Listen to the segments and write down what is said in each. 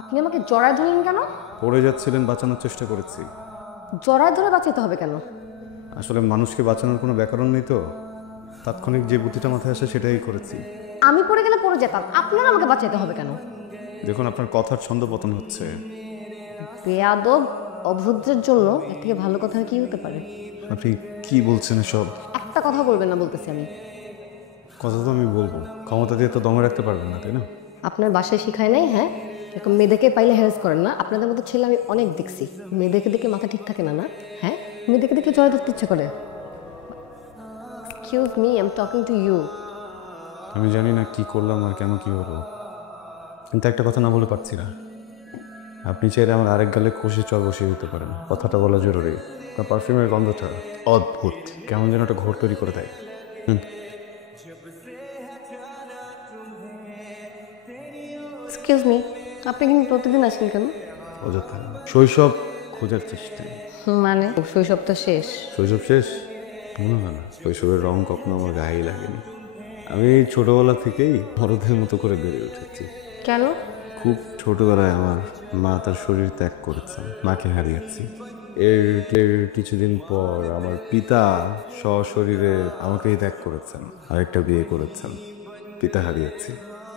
আপনি আমাকে জড়ায় ধরলেন কেন? পড়ে যাচ্ছিলেন, বাঁচানোর চেষ্টা করেছি। জড়ায় ধরে বাঁচাতে হবে কেন? আসলে মানুষকে বাঁচানোর কোনো ব্যাকরণ নেই তো, তাৎক্ষণিক যে বুদ্ধিটা মাথায় আসে সেটাই করেছি। আমি পড়ে গেলে পড়ে যেতাম, আপনার আমাকে বাঁচাতে হবে কেন? দেখুন, আপনার কথার ছন্দপতন হচ্ছে। বেয়াদব অভদ্রের জন্য এর থেকে ভালো কথা কি হতে পারে? আপনি কি বলছেন এসব? একটা কথা বলবেন না বলতেছি আমি। কথা তো আমি বলবো, ক্ষমতা দিয়ে তো দমে রাখতে পারবেন না, তাই না? আপনার বাসায় শিখায় নাই? হ্যাঁ, এরকম মেয়েদেরকে পাইলে হ্যারাস করেন না? আপনাদের মতো ছেলে আমি অনেক দেখছি, মেয়েদেরকে দেখে মাথা ঠিক থাকে না। না হ্যাঁ, মেয়েদেরকে দেখে জড়ায় ধরতে ইচ্ছে করে। Excuse me, I am talking to you. আমি জানি না কি করলাম আর কেন কি হলো, কিন্তু একটা কথা না বলে পারছি না। আপনি চাইলে আমার আরেক গালে কষে চর বসিয়ে দিতে পারেন, কথাটা বলা জরুরি। আপনার পারফিউমের গন্ধটা অদ্ভুত, কেমন যেন একটা ঘোর তৈরি করে দেয়। এক্সকিউজ মি, আপনি কিন্তু প্রতিদিন আসেন কেন? অযথা শৈশব খোঁজার চেষ্টায়। মানে শৈশব তো শেষ। শৈশব শেষ মনে হয় না, শৈশবের রং কখনো আমার গায়েই লাগেনি। আমি ছোটবেলা থেকেই বড়দের মতো করে বেড়ে উঠেছি। কেন? খুব ছোটবেলায় আমার মা তার শরীর ত্যাগ করেছেন, মাকে হারিয়েছি। এর এর কিছুদিন পর আমার পিতা সশরীরে আমাকেই ত্যাগ করেছেন, আরেকটা বিয়ে করেছেন, পিতা হারিয়েছি।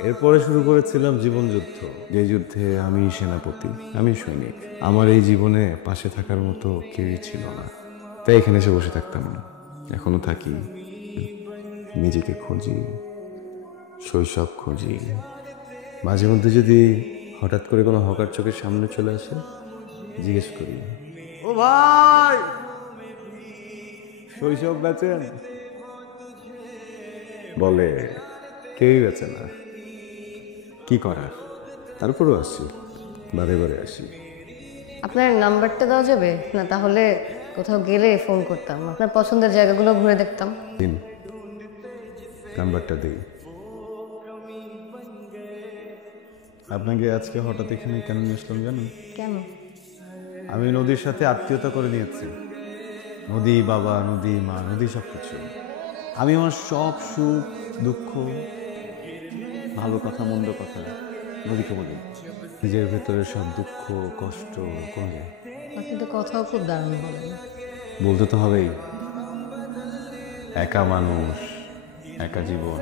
এরপরে শুরু করেছিলাম জীবনযুদ্ধ, যে যুদ্ধে আমি সেনাপতি, আমি সৈনিক। আমার এই জীবনে পাশে থাকার মতো কেউই ছিল না, তাই এখানে এসে বসে থাকতাম না। এখনো থাকি, নিজেকে খুঁজি, শৈশব খুঁজি। মাঝে মধ্যে যদি হঠাৎ করে কোনো হকার চোখের সামনে চলে আসে, জিজ্ঞেস করি, ও ভাই, শৈশব বেচেন? বলে কেউই বেচে না। কি করার, তারপরেও আসি, বারে বারে আসি। আপনার নাম্বারটা দেওয়া যাবে না? তাহলে কোথাও গেলে ফোন করতাম, আপনার পছন্দের জায়গাগুলো ঘুরে দেখতাম। দিন, নাম্বারটা দিই। আপনাকে আজকে হঠাৎ এখানে কেন নিয়ে আসলাম জানেন? কেন? আমি নদীর সাথে আত্মীয়তা করে নিয়েছি। নদী বাবা, নদী মা, নদী সব কিছু। আমি আমার সব সুখ দুঃখ, ভালো কথা মন্দ কথা নদীকে বলি। নিজের ভেতরে সব দুঃখ কষ্ট কমে যায়। আপনি তো কথাও খুব দারুণ বলেন। বলতে তো হবেই, একা মানুষ, একা জীবন,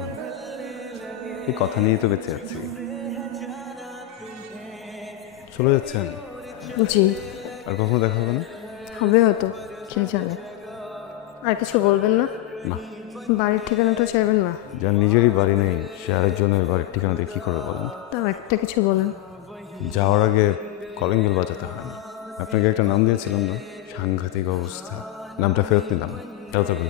এই কথা নিয়েই তো বেঁচে আছি। চলে যাচ্ছেন? জি। আর কখনো দেখা হবে না? হবে হয়তো, কে জানে। আর কিছু বলবেন না? না। বাড়ির ঠিকানাটা চাইবেন না? যার নিজেরই বাড়ি নেই সে আরেকজনের বাড়ির ঠিকানা দিয়ে কী করে বলেন? তাও একটা কিছু বলেন। যাওয়ার আগে কলিং বেল বাজাতে হয় না। আপনাকে একটা নাম দিয়েছিলাম না, সাংঘাতিক অবস্থা, নামটা ফেরত নিলাম। যাও তবে।